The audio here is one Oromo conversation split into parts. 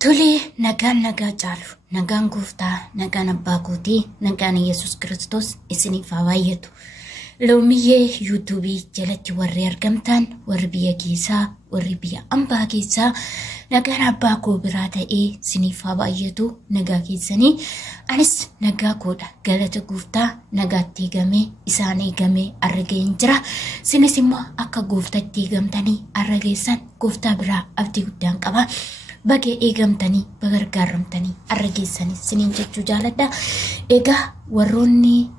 Tuli nagaan caalu nagaan gooftaa nagaan abbaa kootii nagaan Yesus Kristos isiniif haa baay'atu. Loomiyyee yuutuubii jalatti warri argamtan warri biyya keessaa warri biyya ambaa keessaa nagaan abbaa koo biraa ta'ee isiniif haa baay'atu nagaa keessanii anis nagaa koodha galata gooftaa nagaatti eegamee isaan eegamee argeen jira. Sinis immoo akka gooftatti eegamtanii argeessan gooftaa biraa abdii guddaan qaba. Baga eegamtanii bagargaaramtanii argeessanii siniin jechuu jaaladha. Egaa warroonni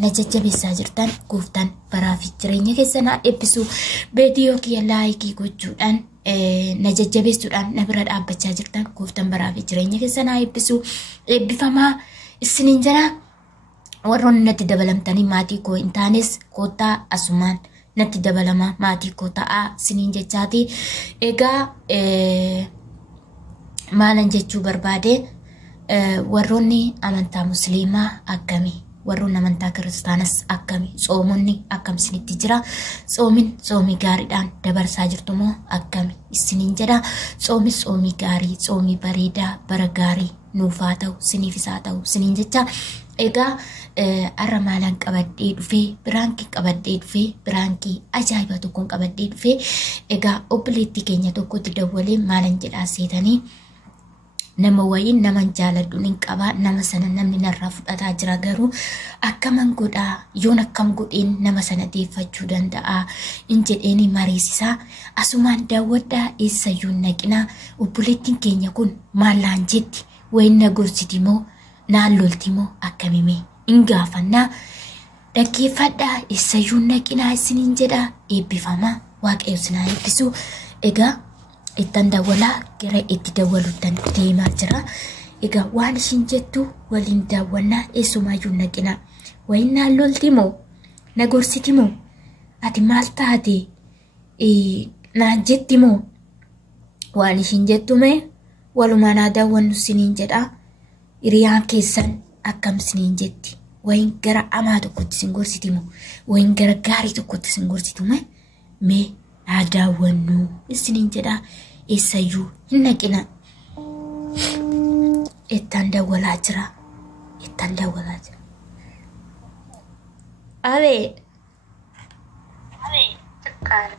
na jajjabeessaa jirtan gooftaan baraa fi jireenya keessanaa eebbisuu viidiyoo kiyya laayikii gochuudhaan na jajjabeessuudhaan na bira dhaabbachaa jirtan gooftaan baraa fi jireenya keessanaa eebbisuu eebbifamaa isiniin jira. Warroonni natti dabalamtanii maatii koo hin taanes koottaa asumaan natti dabalamaa maatii koo ta'aa siniin jechaati. Egaa maalan jechuu barbaade warroonni amantaa musliimaa akkami warroonni amantaa kiristaanas akkami soomonni akkam isinitti jira soomii gaariidhaan dabarsaa jirtu moo akkami isiniin jedha. Soomii gaarii soomii bareedaa bara gaarii nuuf haa ta'u siniifis haa ta'u siniin jecha. Egaa arra maalan qabadhee dhufee biraankii ajaa'iba tokkoon qabadhee dhufee egaa obboleettii keenya tokkotti dawwalee maalan jedhaa seetanii nama wayiin naman jaaladhuun hin qabaa nama sana namni narraa fudhataa jira garuu akkaman godhaa yoon akkam godheen nama sana deeffachuu danda'a in jedheeni mariisisaa asumaan daawwadhaa eessayyuu naqinaa obboleettiin keenya kun maallaan jetti wayin na gorsiti moo naan lolti moo akkamime in gaafannaa dhaggeeffadhaa eessayyuu naqinaa isiniin jedhaa eebbifamaa waaqayyo sinaa eebbisuu. Egaa ittan dawwalaa gara itti dawwaluutan deemaa jira. Egaa waan ishiin jettu waliin daawwannaa eessumayyuu naqinaa wayin naan lolti moo na gorsiti moo ati maal taate naan jetti moo waan ishiin jettu mee walumaa naa daawwannu siniin jedhaa. Hiriyaan keessan akkam siniin jetti wayin gara amaa tokkotti sin gorsiti moo wayin gara gaarii tokkotti sin gorsitu mee haa daawwannu isiniin jedhaa. Eessayyuu hin naqina ittaan dawwalaa jira. Abee Sekarang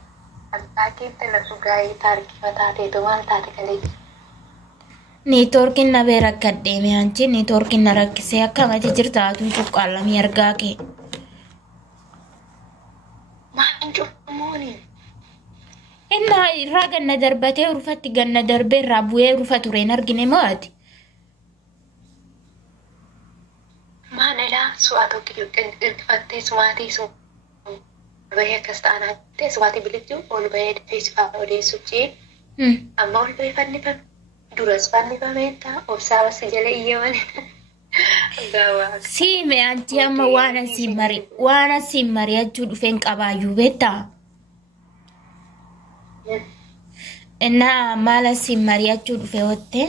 lagi telasugai tarik mata itu maal taate kali. neetwoorkiin na beera gaddeeme anchi neetwoorkiin na rakkisee akkamatti jirtaatu cuqqaallamii argaa kee. Maan cufmuuni. Inna irraa ganna darbatee urfatti ganna darbee irraa bu'ee urfa tureen argine moo ati? Maanilaa su'aatu irkifattee sumaatii sun bahee akkas ta'anaatti sumaatii bilichuu ol bahee feesifaa odeessuuf jee amma ol bahee fannifame duras fannifameetta obsaa basi jala iyyaman. Siime anchi amma waan asiin mari'achuu dhufeen qabaayyuu beektaa? Innaa maal asiin mari'achuu dhufe wottee?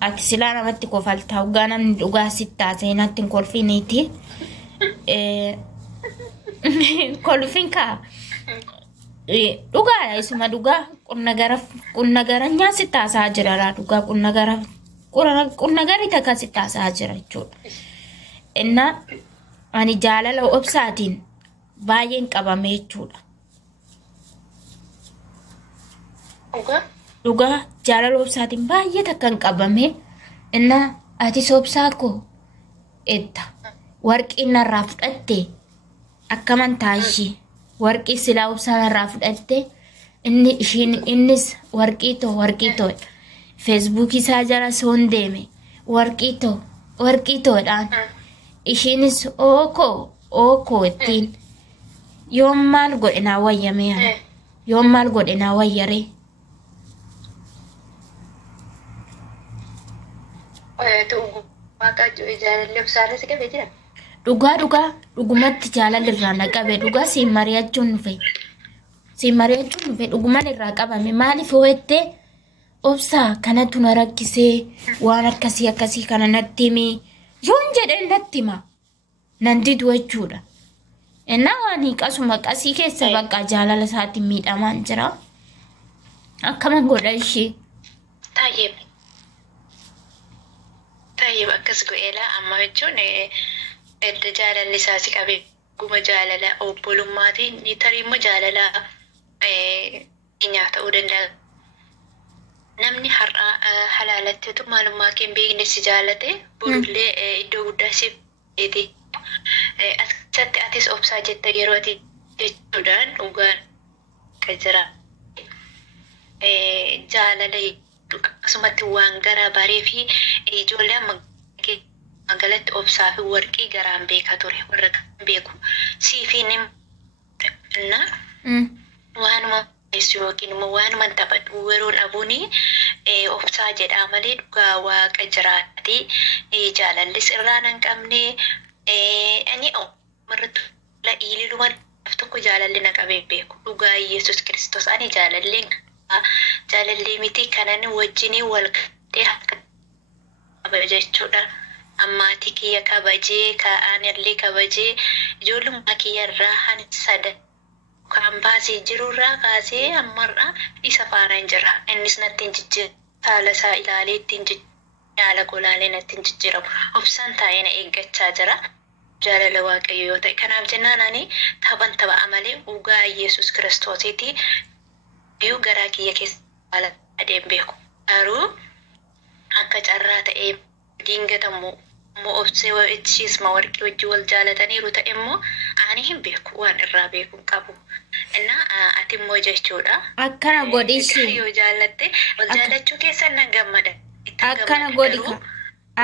Ati silaa namatti kofaltaa ugaa namni dhugaa sittaa seenatti hin kolfiniiti. Kolfin kaa dhugaa isuma dhugaa qunna gara nyaasittaa saa jira dhugaa qunna gari takka sittaa saa jira jechuudha. Innaa ani jaalala obsaatiin baay'een qabame jechuudha. Dhugaa jaalala obsaatiin baay'ee takkan qabame. Innaa ati obsaa koo etta warqii narraa fudhatte akkaman taashii warqii silaa obsaa narraa fudhatte innis warqii too Facebook isaa jala soon deeme warqii toodhaan ishiinis ookoo ittiin yoom maal godhe naa wayyamee yoom maal godhe naa wayyaree. Dhugumatti jaalala irraa na qabe dhugaa siin mari'achuun dhufe dhuguman irraa qabame maaliif hoo'ettee obsaa kanatu na rakkisee waan akkasii kana natti himi yoon jedhee natti hima nan didu jechuudha. Innaa waan qasuma qasii keessa bakka jaalala isaatiin miidhamaan jira. أكمل قول أي شيء. طيب طيب أكس قيلا أما يجون الرجال اللي ساسك أبي قوم جاللا أو بولماتي نتري مجاللا إنياتا ودندا namni har'a halaalatteetu maalummaa keen beekne si jaalate borullee iddoo guddaa si beeti. Asirratti atis obsaa jetta yeroo ati jechuudhaan dhugaan akka jira. Jaalala akkasumatti waan garaa baree fi ijoollee magaalatti obsaa fi warqii garaan beekaa ture warra beeku. Siifi na waanuma yookiin immoo waanuma taphadhu yeroo dhabuuni obsaa jedhaa malee dhugaa waaqa jiraati. Jaalallis irraa nan qabne ani marratti la iililuman tokko jaalalli na qabee beeku dhugaa Yesuus Kiristoos ani jaalallee miti kanan wajjinii wal qabdee qaba jechuudha. Ammaatii kiyya kabajee ka'anillee kabajee ijoollummaa kiyya irraa han sada kan baasee jirurraa kaasee ammarraa isa faanaan jira. Innis natti hin jijjiiramu. Haala isaa ilaalee ittiin haala golaalee natti hin jijjiiramu. Obsaan taa'ee na eeggachaa jira. Jaalala Waaqayyo yoo ta'e. Kanaaf jennaan ani tapha amalee dhugaa Yesuus Kiristoosiiti. Biyyu garaa kiyya keessa haala adeem beeku. Garuu akka carraa ta'ee diingatamu immoo obsee wa'ichiisma warqii wajjin wal jaalataniiru ta'e immoo ani hin beeku waan irraa beeku qabu. Innaa ati immoo jechuudha. Akkana godhishi. Yoo jaalatte wal jaalachuu keessan nan gammada. Akkana godhika.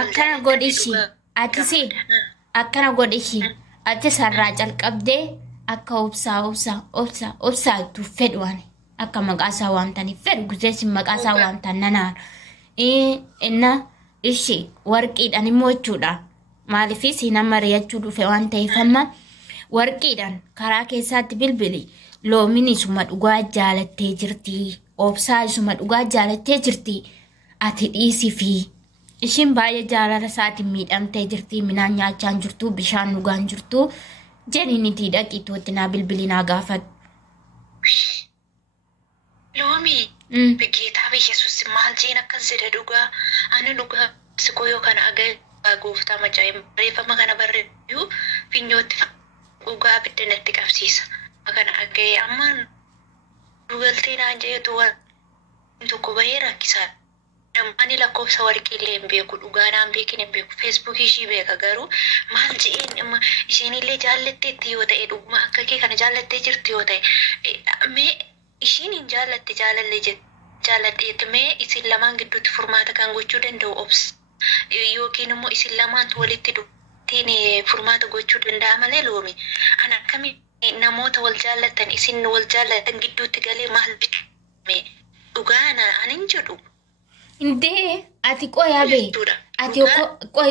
Akkana godhishi. Atisi. Akkana godhishi. Ati sarraa calqabdee akka obsaa fedhu waan akka maqaasaa waamtaniif fedhu guzeessi maqaasaa waamtan nanaan. Inna ishi warqiidhaan immoo jechuudha. Maaliifis nama mari'achuu dhufe waan ta'eef amma warqiidhaan karaa keessaatti bilbili. Loomin isuma dhugaa jaalattee jirti. Obsaa isuma dhugaa jaalattee jirti. Ati dhiisii fi ishiin baay'ee jaalala isaatiin miidhamtee jirti. Minaan nyaachaan jirtu, bishaan dhugaan jirtu. Jedhiin itti dhaqiitootti naa bilbili naa gaafadhu. Loomi bigeetaa Yesuus maal jeen akkas jedha dhugaa. Ani dhugaa sikoo yookaan agaa gooftaa macaa'ee barreeffama kana barreeffamuu finyootti dhugaa abidda natti qabsiisa. Akan agay aman dugaltee naan jeetu waan tokko bahee rakkisaa. Ani lakkoofsa warqii illee hin beeku dhugaa naan beekin hin beeku feesbuukii ishii beeka garuu maal je'een isheen illee jaallatteetti yoo ta'e dhuguma akka kee kana jaallattee jirti yoo ta'e mee ishiin hin jaallatte jaallatteetti mee isin lamaan gidduutti furmaata kan gochuu danda'u obsa yookiin immoo isin lamaantu walitti dhuftiin furmaata gochuu danda'a malee loomi. Ana akkamii namoota wal jaallatan isin wal jaallatan gidduutti galee maal bitame dhugaa anin jedhu. Indee ati qoyaa bee ati qoy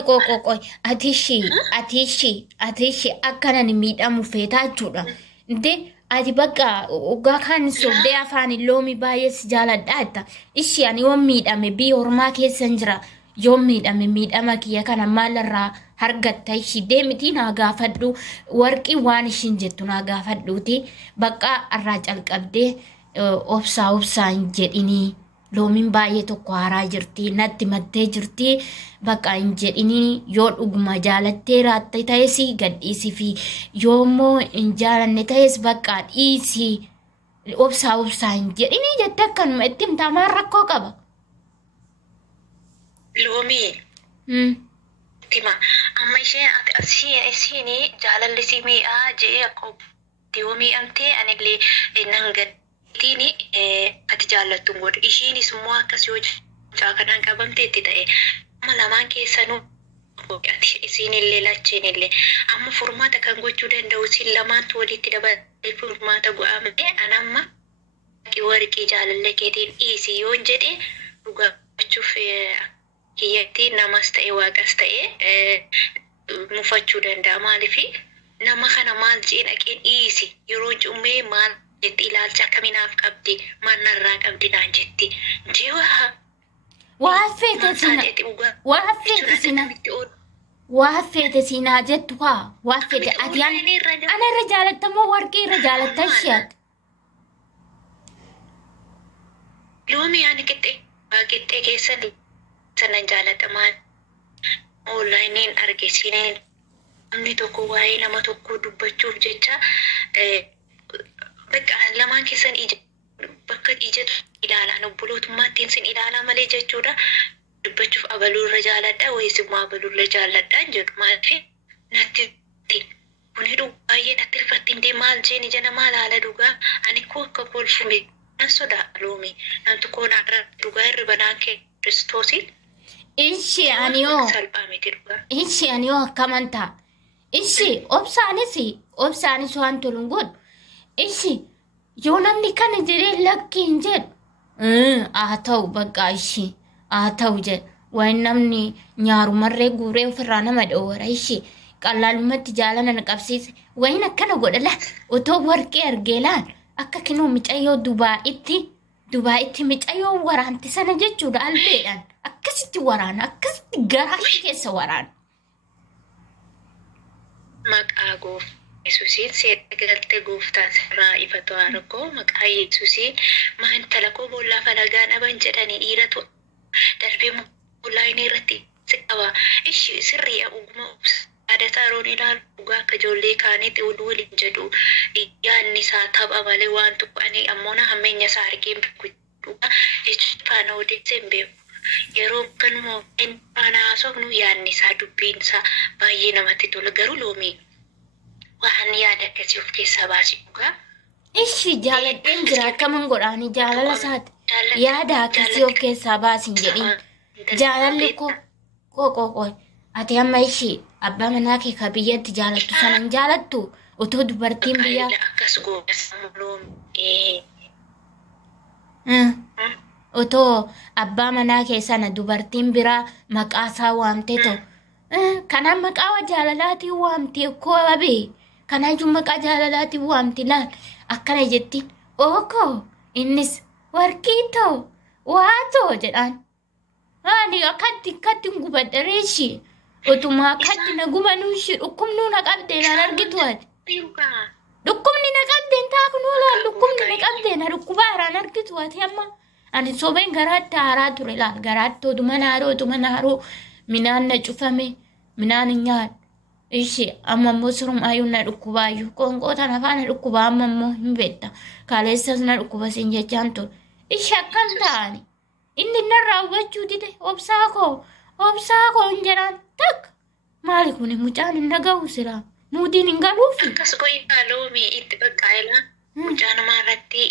ati shi akkanan miidhamu feetaa jechuudha. Indee ati bakka dhugaa kan sobdee afaan loomi baay'ee si jaaladha jetta. Ishi ani yoon miidhame biyya ormaa keessan jira. Yoon miidhama kiyya kana maalirraa hargatta ishi deemiti naa gaafadhu warqii waan ishiin jettu naa gaafadhuuti bakka irraa calqabdee obsaan jedhinii loomiin baay'ee tokko haaraa jirti natti mattee jirti bakka hin jedhinii yoo dhuguma jaalattee raatte ta'es gadhiisii fi yoommoo hin jaalanne ta'es bakka dhiisii obsaan jedhinii jette akkanuma itti himtamaan rakkoo qaba. Loomi. Tima amma isheen asiin jaalallisii mi'aa jee akka diyoomii amtee anillee nan gaddiini ati jaallattu godhu ishiinis immoo akkas yoo kanaan qabamte itti ta'e amma lamaan keessanuu ati isiinillee lachiinillee amma furmaata kan gochuu danda'u isin lamaantu walitti dabalee furmaata go'amte anamma warqii jaalallee keetiin dhiisii yoon jedhe dhugaa gochuuf kiyyatti namas ta'e waaqas ta'e mufachuu danda'a maaliifi nama kana maal jeen dhaqeen dhiisi yeroo cummee maal jetti ilaalcha akkaminaaf qabdi maal narraa qabdi naan jetti jeewaa waa feete sinaa jettu waa feete ati ana irra jaalattamoo warqii irra jaalatta ishiyaati. Loomii ani qixxee keessan sanan jaalatamaan onlaayiniin argisiineen namni tokko waa'ee nama tokko dubbachuuf jecha bakka lamaan keessan bakka ijatu ilaalaan obbolootummaattiin sin ilaalaa malee jechuudha. Dubbachuuf abaluurra jaaladha wayis immoo abaluurra jaalladhaan jedhu maaliif natti kun heduu baay'ee natti ilfattiin maal jeen ija namaa laala dhugaa ani koo akka kolfume nan sodaa loomii namtu koo naarra dhugaa hirriba naan kee kiristoosiin. Ishi aniyoo akkamantaa. Ishi obsaanis waan toluun godhu. Ishi yoo namni kana jedhee lakkiin jedhu. Haa ta'u bakka ishi haa ta'u jedhu. Waan namni nyaarumarree guuree ofirraa nama dhoowwara ishi qallaalumatti jaalala na qabsiise. Waan akkana godhala otoo warqee argee laan akka kinoo micayyoo Dubaa'itti micayyoo waraanti sana jechuudha albeedhaan. Akkasitti waraana akkasitti garaa keessa waraana. Maqaa gooftaa Yesuusiin seera galtee gooftaan sirraa ifatu argoo maqaa Yesuusiin maan talakoo boollaa falagaa dhaban jedhanii dhiiratu darbee onlaayinii irratti si qaba. Ishi sirrii oguma yaadataa roon ilaalu dhugaa akka ijoollee kaaniitti waliin jedhu yaadni isaa tapha malee waan tokko ani ammoo na hammeenya isaa argee beeku dhugaa jechuun faana odeessee hin beeku. Yeroo kanuma faana haasofnu yaadni isaa dubbiin isaa baay'ee namatti tola garuu loomii waan yaada akkasii of keessaa baasii dhugaa. Ishi jaaladheen jira akkaman godhaanii jaalala isaati yaada akkasii of keessaa baasin jedhin jaalalli koo ati amma ishi abbaa manaa kee ka biyyatti jaalattu sanan jaalattu otoo dubartiin biyyaa. Akkas gootas loomii. Otoo abbaa manaa kee sana dubartiin biraa maqaa isaa waamtee ta'u kanaan maqaa jaalalaatiin waamtee koo abee kanaayyuu maqaa jaalalaatiin waamti laal akkana jetti ookoo innis warqii ta'u waa ta'u jedhaan ani akkatti gubadha reeshii otumaa akkatti na gubanuu ishee dhukkubnuu na qabdeen an argitu ati dhukkubni na qabdeen taaknuu laal dhukkubni na qabdeen dhukkubaa irraan argitu ati amma. Ani sobeen garaatti haaraa ture laal garaatti oduma naaroo minaan na cufame minaan nyaadhu. Ishi amma immoo sirumaayuu na dhukkubaayyuu qoonqootaan afaan dhukkubaa amma immoo hin beekta kaaleessas na dhukkuba siin jechaan ture. Ishi akkam ta'ani inni narraa hubachuu dide obsaa koo hin jedhaan takka maali kun mucaan hin dhaga'u siraa nuutiin hin galuufi. Akkas go'iinaa loomii itti baqqaa'elaa mucaa namaarratti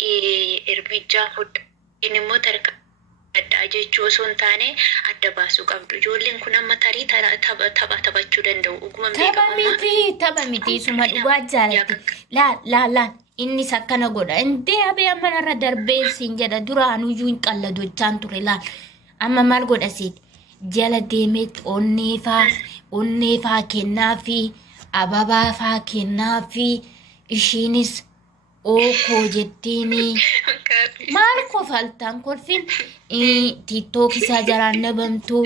ermijaa fudda. Inni immoo tarkaanfadhaa jechuu osoo hin taane adda baasuu qabdu. Ijoolleen kun amma tarii taphachuu danda'u. Oguma beekamummaa. Tapha miti suma dhugaa jaalatti. Laal innis akkana godha. Intee abee amma narra darbee siin jedha duraanuyyuu hin qalladochaan ture laal. Amma maal godha siiti? Jala deemeetti onneefaa kennaafi ababaafaa kennaafi ishiinis ookoo jettiini. Maal kofaltaan kolfin TikTok isaa jalaan nabamtu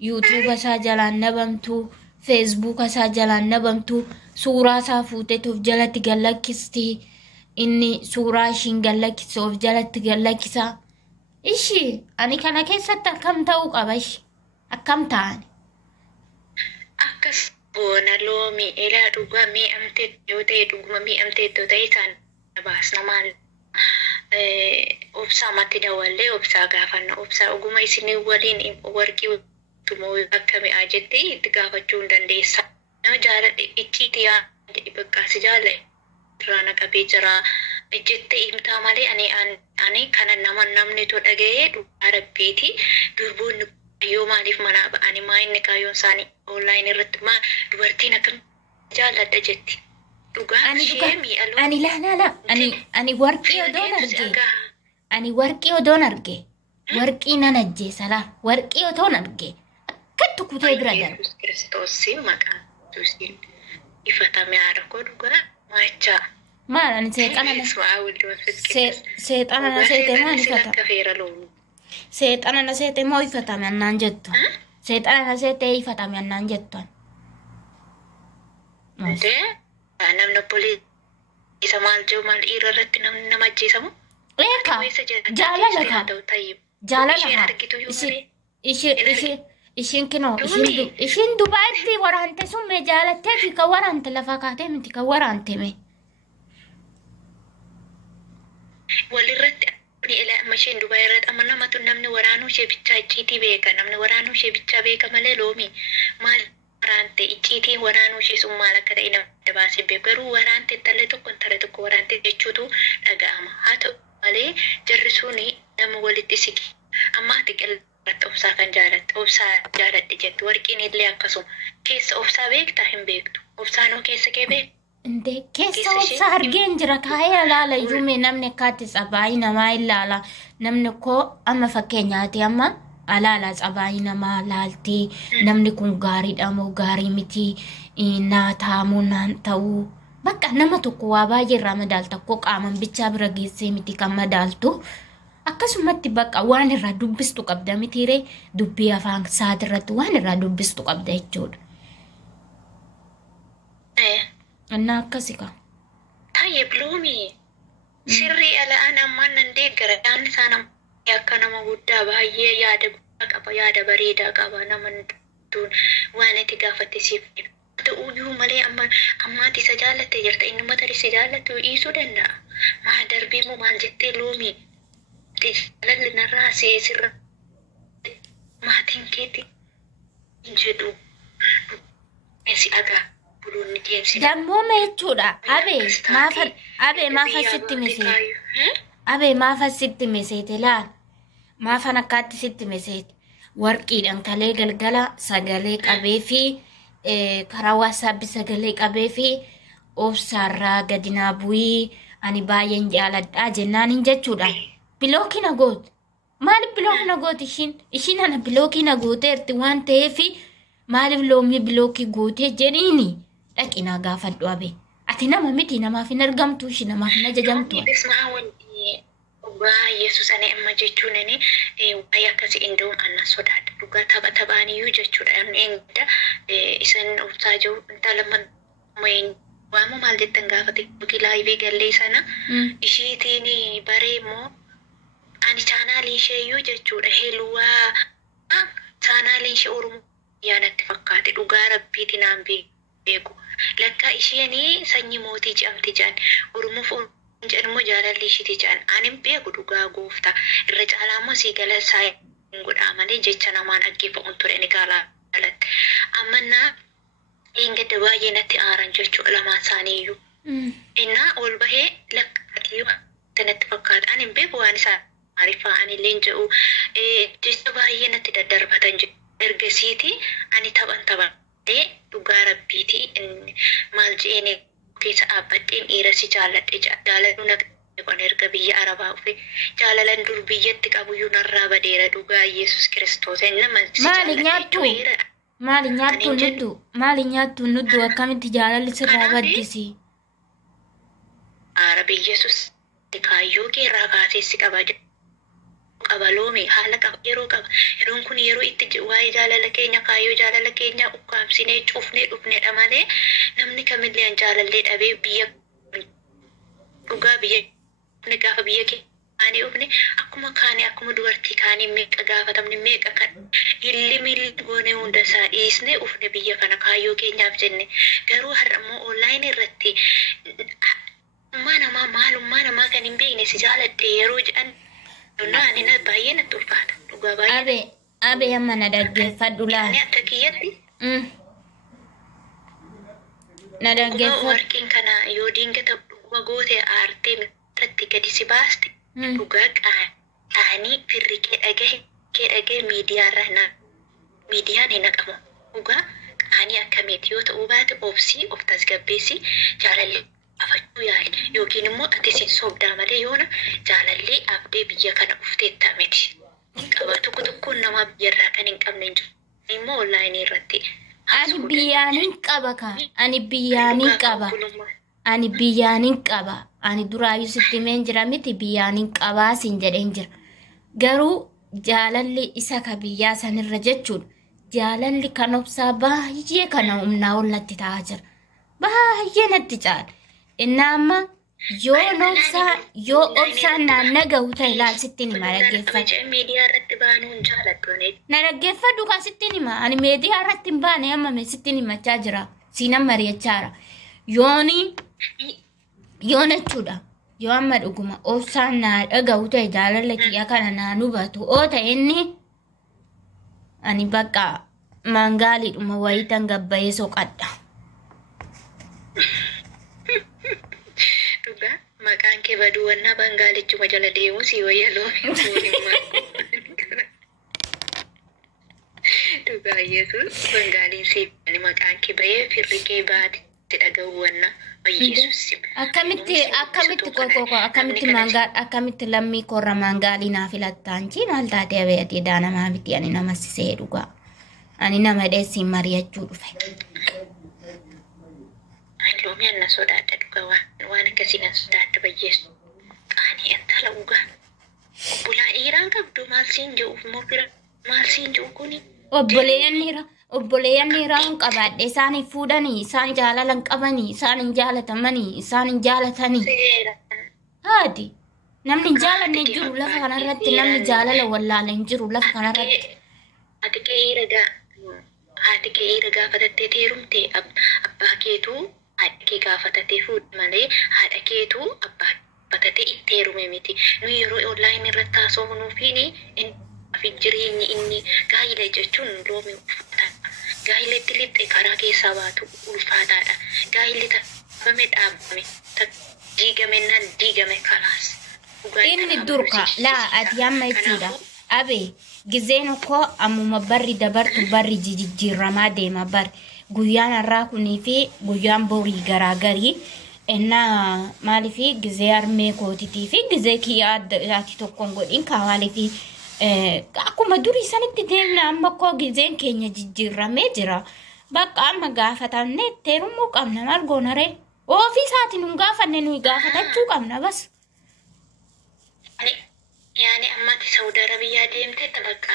YouTube isaa jalaan nabamtu Facebook isaa jalaan nabamtu suuraa isaa fuutee of jalatti gallakkisti inni suuraa ishiin gallakkise of jalatti gallakkisa. Ishi ani kana keessatti akkam ta'uu qaba ishi akkam ta'ani. Akkas boona loomii elaa dhugaa mi'amtee yoo ta'e dhuguma mi'amtee yoo ta'e isaan baasna maal. Obsaa matti dawallee obsaa gaafanna obsaa oguma isinii waliin warqii tumoo akka mi'aa jettee itti gaafachuu hin dandeessa. Nama jaaladhe icciitii yaadde bakkaasi jaaladhe irraa naqabee jira jettee himtaa malee ani kana namni too dhaga'ee dhugaa rabbeeti durboonni yoo maaliif manaa ba'anii maa inni kaayyoon isaanii onlaayinii irratti maa dubartiin akkam jaaladha jetti. Ani warqii odoon arge warqii nan ajjeesa laal warqii odoon arge akkatti kutee bira darba. Kiristoosiin maqaa Yesuusiin ifatame haadha koo dhugaa maachaa. Maal ani seexana na seete moo ifatame? Seexana na seete moo ifatame annaan jettu? Seexana na seete ifatame annaan jettu. Namni poliisa maal jiru maal dhiira irratti nama ajjeesamu? Eka, jala laka. Ishin kino, ishin Dubaatti waraante sun me jaalatteeti ka waraante lafa kaatee miti ka waraante me. Walirratti ila masheen Dubai irratti amma namatu namni waraanuu ishee bichaa icciitii beeka namni waraanuu ishee bichaa beeka malee loomi maal waraante icciitii waraanuu ishee sun maal akka ta'e nama baasee beeku garuu waraante talle tokko waraante jechuutu dhaga'ama haa ta'u malee jarri suni nama walitti siki amma ati qillatti obsaa kan jaalatte obsaa jaaladhe jettu warqiin illee akkasuma keessa obsaa beektaa hin beektu obsaanoo keessa kee beektu. Inde keessa obsa argeen jira kaayee alaala yuume namni akkaatti tsabaayii namaa ilaala namni koo amma fakkeenyaati amma alaala tsabaayii namaa laaltii namni kun gaariidha moo gaarii miti naa taa'amuu naan ta'uu bakka nama tokko waa baay'ee irraa madaalta koo qaaman bichaa bira geessee miti kan madaaltu akkasumatti bakka waan irraa dubbistu qabda mitiiree dubbii afaan saatirratti waan irraa dubbistu qabda jechuudha. Anna akkasika. Taayee biloomii sirrii ala'aan ammaan nan deeggara yaadni isaa nama akka nama guddaa baay'ee yaada guddaa qaba yaada bareedaa qaba nama duun waan itti gaafattisiif ta'uyyuu malee ammaati isa jaallattee jirta inni mata isa jaallattu dhiisuu danda'a maa darbii moo maal jettee loomii jaalalli narraa sirra maatiin keetti jedhu si agaa. Dammoo meechuudha abee maafa sitti miseete abee maafa sitti miseete laal maafan akkaatti sitti miseete warqiidhaan kalee galgala sagalee qabee fi karaa waasaappi sagalee qabee fi obsaarraa gadinaa bu'ii ani baay'een jaaladhaa jennaaniin jechuudha bilookii na goote maaliif bilookii na goote ishiin ana bilookii na gooteerti waan ta'eef maaliif loomii bilookii gootee jedhiini. Dhaqinaa gaafadhu abe ati nama miti namaaf hin argamtu shi namaaf hin ajajamtu. Bismaa wanti dhugaa Yesuus ani amma jechuun ani waa'ee akkasii indoo anna sodaadha dhugaa taphaaniyyuu jechuudha namni eegda isan obsaa jiru intala waamu maal jettan gaafate laayivii gallee sana ishiitiin baree immoo ani chaanaalii isheeyyuu jechuudha heeluwaa chaanaalii ishee Oromoo yaanatti fakkaate dhugaa rabbiitiin naan beeku. Lakka isheenii sanyii mootii jedhamti jaan Oromoof jedhamu jaalalli ishiiti jaan ani beeku dhugaa gooftaa irra caalaa immoo sii galansaa hin godhaa malee jecha namaan dhaggeeffamuun ture ni gaalaatti ammannaa eeggadda baay'ee natti aaran jechuudha lamaan isaaniiyyuu innaa ol bahee lakka atiyyuu natti fakkaata ani beeku waan isaa maariifaa ani illee jedhu jecha baay'ee natti daddarbatan ergasiiti ani taphan dhugaa rabbiiti maal jeene keessa dhaabbadheen dhiirasi jaalladhe jaalaluu naqee kon erga biyya arabaa dhufe jaalalan dur biyyatti qabuyyuu narraa badeera dhugaa Yesuus Kiristoos maali nyaattu nuddu akkamitti jaalalli sirraa baddisi Arabi Yesuus kaayyoo keerraa kaaseessi qaba qabaloomi haala qaba yeroo qaba yeroon kun yeroo itti waa'ee jaalala keenya kaayyoo jaalala keenya ukkaamsinee cufnee dhufneedha malee namni kamillee jaalallee dhabee biyya dhugaa biyya gaafa biyya keenya dhufne akkuma kaanii akkuma dubartii kaanii meeqa gaafatamne meeqa kan illi goonee hunda isaa dhiisnee dhufne biyya kana kaayyoo keenyaaf jenne garuu har'ammoo onlaayinii irratti maalummaa namaa kan hin beekne si jaaladhe yeroo jedhan Nani na baay'ee natti ulfaata dhugaa baay'ee. Abe amma na dhaggeeffadhu laala. Ani akka kiyyatti. Na dhaggeeffadhu. Warqeen kana yoo diingata dhuguma goote aartee irratti gadi si baaste dhugaa qaanii firri kee dhagahe miidiyaarra miidiyaan hin naqamu dhugaa qaanii akkamiiti yoo ta'uu baate obsii of tasgabbeessi jaalallee. Afachuu yaali yookiin immoo ati siin sobdaa malee yoona jaalallee abdee biyya kana ufteetta miti. Qaba tokkoon nama biyyarraa kan hin qabne hin jiru. Immoo onlaayinii irratti. Ani biyyaanin qaba ka. Ani biyyaanin qaba. Ani duraayyuu sitti himeen jira miti biyyaanin qabaa siin jedheen jira. Garuu jaalalli isa ka biyyaa sanirra jechuudha. Jaalalli kan obsaa baay'ee kana humnaa ol natti ta'aa jira. Baay'ee natti caala. Innama yoo obsaan naannaga uta ilaal sittiin hima dhaggeeffadhu. Miidiyaa irratti baanuun jaaladhu. Na dhaggeeffadhu kan sittiin hima. Ani miidiyaa irratti hin baane amma sittiin himachaa jira. Siinan mari'achaara. Yoon jechuudha. Yoo amma dhuguma obsaan naa dhaga'u ta'e jaalala kiyya kana naa hubatu oo ta'e inni ani bakka mangaaliidhuma wayitan gabbayee soqadha. Dhugaa maqaan kee baduu wannaa bangaalichuma jala deemu si wayyaloo. Dhugaa Yesuus bangaaliin si maqaan kee bayee firri kee baate dhaga'u wannaa. akkamitti lammii korra mangaalii naa filattaan ci maal taatee abeeti daanamaa miti ani nama sisee dhugaa ani nama dheessiin mari'achuu dhufe. Loomii anna sodaadha dhugaa waan akkasii nan sodaadha bayyeessu qaanii intala dhugaa obbulaa dhiiraan qabdu maal siin jedhuuf moo bira maal siin jedhu kuni obboleeyyan dhiiraa qabaadhe isaanii fuudhanii isaan jaalalan qabanii isaan hin jaalatamanii isaan hin jaalatanii haati namni hin jaalanne jiru lafa kanarratti namni jaalala wallaalee hin jiru lafa kanarratti. Haati kee gaafatattee teerumte abbaa keetu haadha kee gaafatatee fuudhu malee haadha keetu abbaa gaafatatee itti heerume miti. Nu yeroo onlaayinii irratti haasofnuufiini jireenyi inni gaa'ila jechuun loomii uffata. Gaa'ilatti lixxe karaa keessaa baatu ulfaataadha. Gaa'illi taphame dhaabame diigamennaan diigame karaas. Inni durka laa ati amma jechuudha. Abee gizeen koo ammuma barri dabartu barri jijjiiramaa deema barri guyyaan har'aa kunii fi guyyaan borii garaagarii ennaa maaliifi gizee armee kootitii fi gizee kiyyaa addaati tokkoon godhin kaawaliifi akkuma durii sanitti deemna amma koo gizeen keenya jijjiiramee jira. Bakka amma gaafatamne teerumuu qabna maal goonaree ofii isaatiin hin gaafanne nuyi gaafatachuu qabna bas. Yani ammatti Saudi Arabiyaa deemte tabakka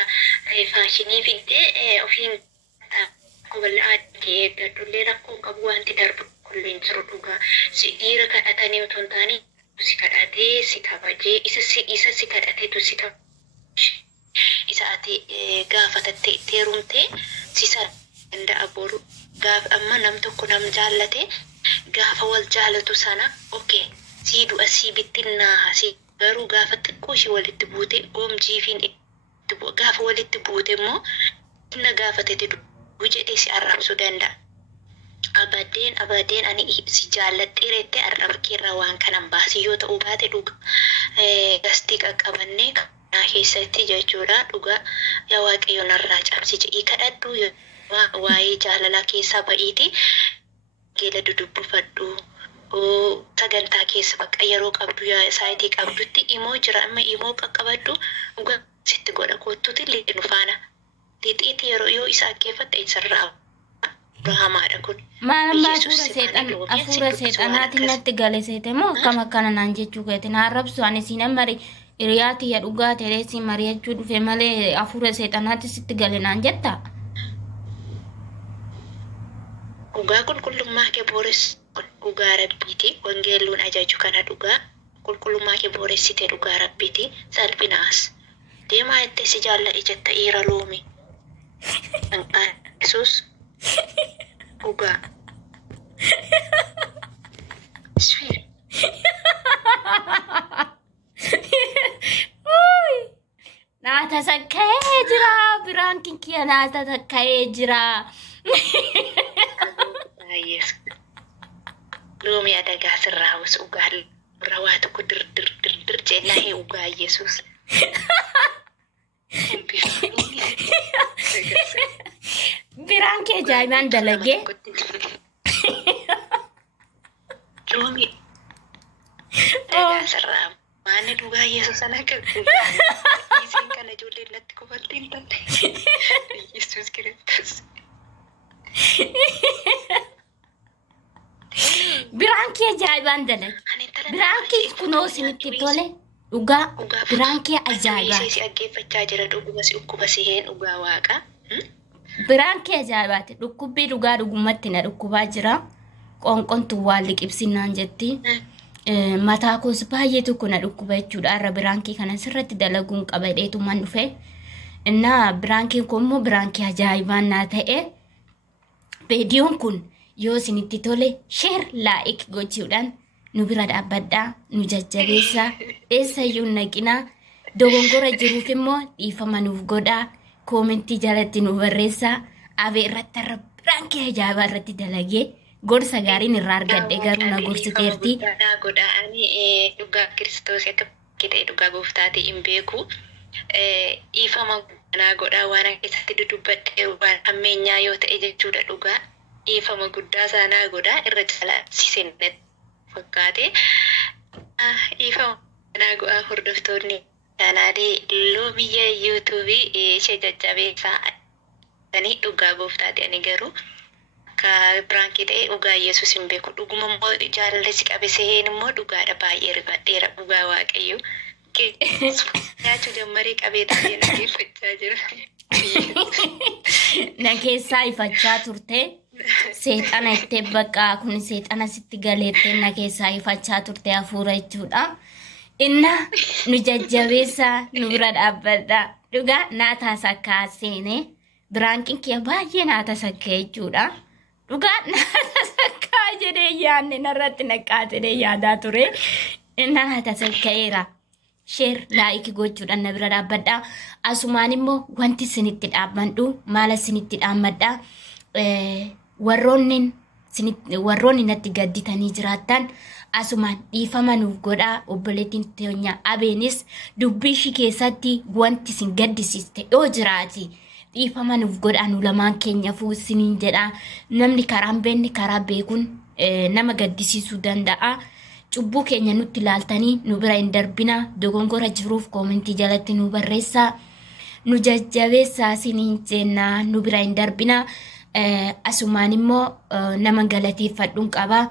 faashinii fiddee ofiin kubalaa adii eeggadullee rakkoo qabu wanti darbu kulleen jiru dhugaa. Si dhiira kadhatanii otoo hin taane si kadhatee si kabajee isa si kadhateetu si isa ati gaafatattee itti heerumte si danda'a boru gaafa amma nam tokko nam jaallate gaafa wal jaalatu sana okay si du'a si bittinnaa si garuu gaafa xiqqoo ishee walitti buute goomjiifiin gaafa walitti buute immoo inni gaafatete jedhee si arrabsuu danda'a. Abadeen ani si jaalladhee reettee arrabkeerraa waan kanan baasii yoo ta'uu baate dhuga gastii qaqqabannee kanaa keessatti jechuudha dhuga yaa waaqayyo narraa cabsi jedhii kadhadhu waa'ee jaalalaa keessaa ba'iiti geela dudubbifadhu. Sagantaa keessa bakka yeroo qabdu yaa saayitii qabdutti imoo jira amma imoo qaqqabadhu dhuga sitti godha kootuuti liinu faana lixiiti yeroo yoo isa akkeeffatte isarraa rahamaadha kun. Maalummaa afuura seexanaatiin natti gale seete moo akkam akkana naan jechuu keetiin arrabsu ani siin mari hiriyaati ya dhugaa tereesii mari'achuu dhufe malee afuura seexanaatti sitti gale naan jetta. Dhugaa qulqullummaa kee booressu. Dhugaa rabbiiti wangeelluun ajaju kana dhugaa qulqullummaa kee booressite dhugaa rabbiiti salphinaas deemaa itti si jaalladhe jetta dhiira loomi Yesuus dhugaa naata sakka'ee jira biraan kinkiya naata sakka'ee jira. Loomii adagaa sirraa wasu ugaa rawaa tokko dir jennaa hee ugaa Yesuus. Biraan kee jaaymaan dalagee. Loomii adagaa sirraa maanni dhugaa Yesuus ana qabu. Isiin kana ijoolleen natti kofalti hin taane. Yesuus Kiristoos. Biraan kee ajaa'ibaan dalage. Biraan kee kunoo sinitti tole dhugaa biraan kee ajaa'ibaa. Si dhaggeeffachaa jira dhukkuba si heen dhugaa waaqa. Biraan kee ajaa'ibaati dhukkubbii dhugaa dhugumatti na dhukkubaa jira. Qoonqoon tuwwaa liqibsinaan jetti. mataa koos baay'ee tokko na dhukkuba jechuudha. Arra biraankii kana sirratti dalaguun qabadheetumaan dhufe. Innaa biraankiin kun immoo biraankii ajaa'ibaan naa ta'e. Viidiyoon kun yoo isinitti tole share like gochuudhaan nu bira dhaabbadhaa, nu jajjabeessaa, eessayyuu naqinaa, dogongora jiruuf immoo dhiifama nuuf godhaa, koomentii jalatti nu barreessaa. Abee irratti arra biraankii ajaa'ibaa irratti dalagee gorsa gaariin irraa argadhe garuu na gorsiteerti. Godhaani dhugaa Kiristoos akka kite dhugaa gooftaati hin beeku. Dhiifama guddaa godhaa waan keessatti dudubbadhee waan ammeenyaa yoo ta'e jechuudha dhugaa. Dhiifama guddaa saanaa godhaa irra caalaa fakkaate. Dhiifama guddaa godhaa hordoftoonni kanaalee loo biyya yuutuubii ishee jajjabeessaa tanii dhugaa gooftaati ani garuu. Ka birankii ta'e dhugaa Yesuus hin beeku. Dhuguma immoo jaalalli si qabiseen immoo dhugaadha baay'ee rifadheera dhugaa Waaqayyo. Nyaachuu jammarii qabee ta'ee nageeffachaa jira. Na keessaa ifachaa turte. Seexana itti bakka kun seexana sitti galeettee na keessaa ifachaa turte hafuura jechuudha. Inna nu jajjabeessaa nu bira dhaabbadha. Dhugaa naataa sakkaa seene. Biraankiin kee baay'ee naata sakkee jechuudha. Dhugaa naata sakkaa jedhee yaadne narratti naqaatee yaadaa ture. Naata sakkeera. Share like gochuudhaan na bira dhaabbadhaa. Asumaan immoo wanti isinitti dhaabmadhu maal isinitti dhaammadhaa. Warroonni natti gadditanii jiraattan asumaan dhiifama nuuf godhaa. Obboleettiin teenya Abeenis dubbii ishii keessatti wanti isin gaddisiiste yoo jiraati. Dhiifama nuuf godhaa nu lamaan keenya fuusiniin jedhaa. Namni karaa hin beekne karaa beekuun nama gaddisiisuu danda'a. Cubbuu keenya nutti ilaaltanii nu bira hin darbina. Dogongora jiruuf koomentii jalatti nu barreessaa. Nu jajjabeessaa isiniin jennaa nu bira hin darbina. Asumaan immoo nama galateeffadhuun qaba.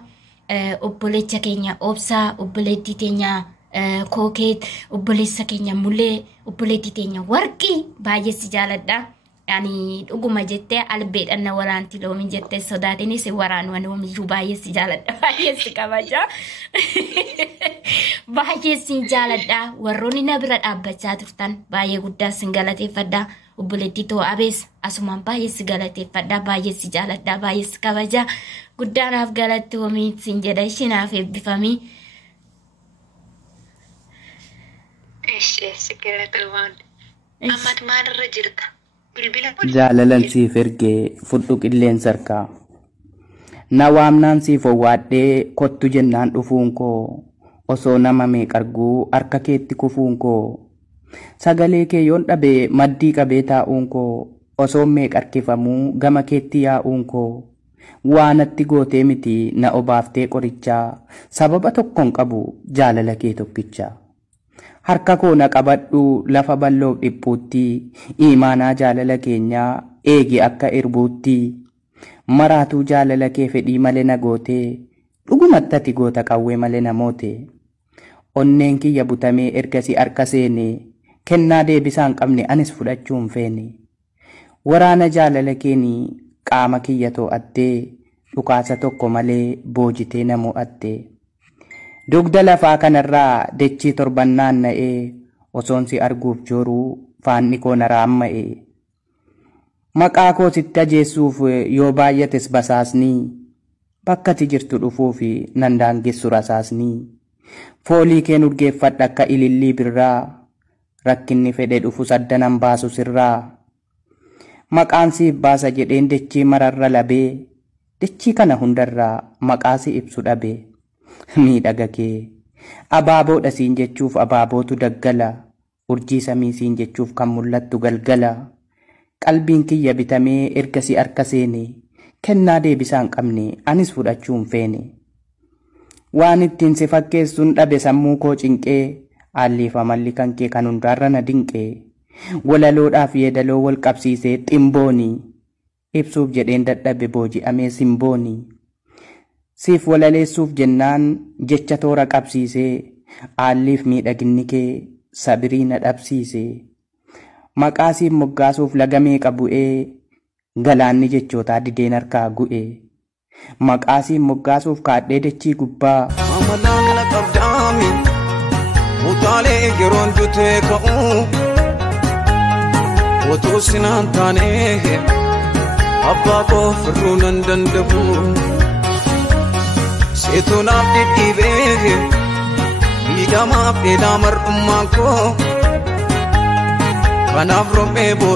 Obboleessa keenya Obsaa, obboleettii teenya Kookeet, obboleessa keenya Mulee, obboleettii teenya Warqii baay'ee si jaaladha. Yani dhuguma jettee albeedhaan na waraanti loomin jettee sodaatinis waraan waan oomishu baay'ee si jaaladha. Baay'ee si kabaja. Baay'ee si jaaladha. Warroonni na bira dhaabbachaa turtan baay'ee guddaa si galateeffadha. Obboleettii too Abees asumaan baay'ee si galateeffadha. Baay'ee si jaaladha. Baay'ee si kabaja. Guddaanaaf galatti hoomii sin jedha ishinaaf eebbifamii. Si galatoomaan. Ammat maalirra jirta? Jaalalan siif ergee fudhu qilleensa harkaa. Na waamnaan siif owwaadhee kottu jennaan dhufuun koo. Osoo nama meeqarguu harka keetti kufuun koo. Sagalee kee yoon dhabee maddii qabee taa'uun koo. Osoo meeqarkifamuu gama keetti yaa'uun koo. Waanatti gootee miti na obaaftee qorichaa. Sababa tokkoon qabu jaalala kee tokkichaa. Harka koo na qabadhu lafa bal'oof dhiphuutti. Imaanaa jaalala keenyaa eegi akka irbuutti. Maraatuu jaalala kee fedhii malee na gootee. Dhugumatti ati goota qawwee malee namoote. Onneen kiyya butamee ergasii harka seene. Kennaa deebisaan qabne anis fudhachuun feene. Waraana jaalala keenii qaama kiyya too'attee. Dhukaasa tokko malee boojitee na mo'attee. Dugda lafaa kanarraa dachii torban naanna'ee. Osoon si arguuf jooruu faanni koo na raamma'ee. Maqaa koo sitti ajeessuuf yoo baay'ates basaasnii. Bakka ati jirtu dhufuuf nan daangessu rasaasnii. Foolii kee urgeeffadha akka ilillii birraa. Rakkinni fedhe dhufu saddanan baasu sirraa. Maqaan siif baasa jedheen dachii mararra labee. Dachii kana hundarraa maqaa si ibsu dhabee. Miidhaga kee abaaboodha siin jechuuf abaabootu daggala. Urjii samii siin jechuuf kan mul'attu galgala. Qalbiin kiyya bitamee ergasii harka seene. Kennaa deebisaan qabne anis fudhachuun feene. Waan ittiin si fakkeessuun dhabe sammuu koo cinqee. Aalliif amalli kan kee kan hundaarra na dinqee. Walaloodhaaf yeedaloo wal qabsiisee ximbooni. Ibsuuf jedheen dadhabe booji'amee simbooni. Siif walaleessuuf jennaan jecha toora qabsiisee. Aalliif miidhaginni kee sabirii na dhabsiisee. Maqaa siif moggaasuuf laga meeqa bu'ee. Galaanni jechootaa dideen harkaa gu'ee. Maqaa siif moggaasuuf kaadhee dachii gubbaa. kami utale yeron dute ka'u oto sinan tane abba ko runan dandabu setuna dibe idama pedamar umma ko kanaf rombe bo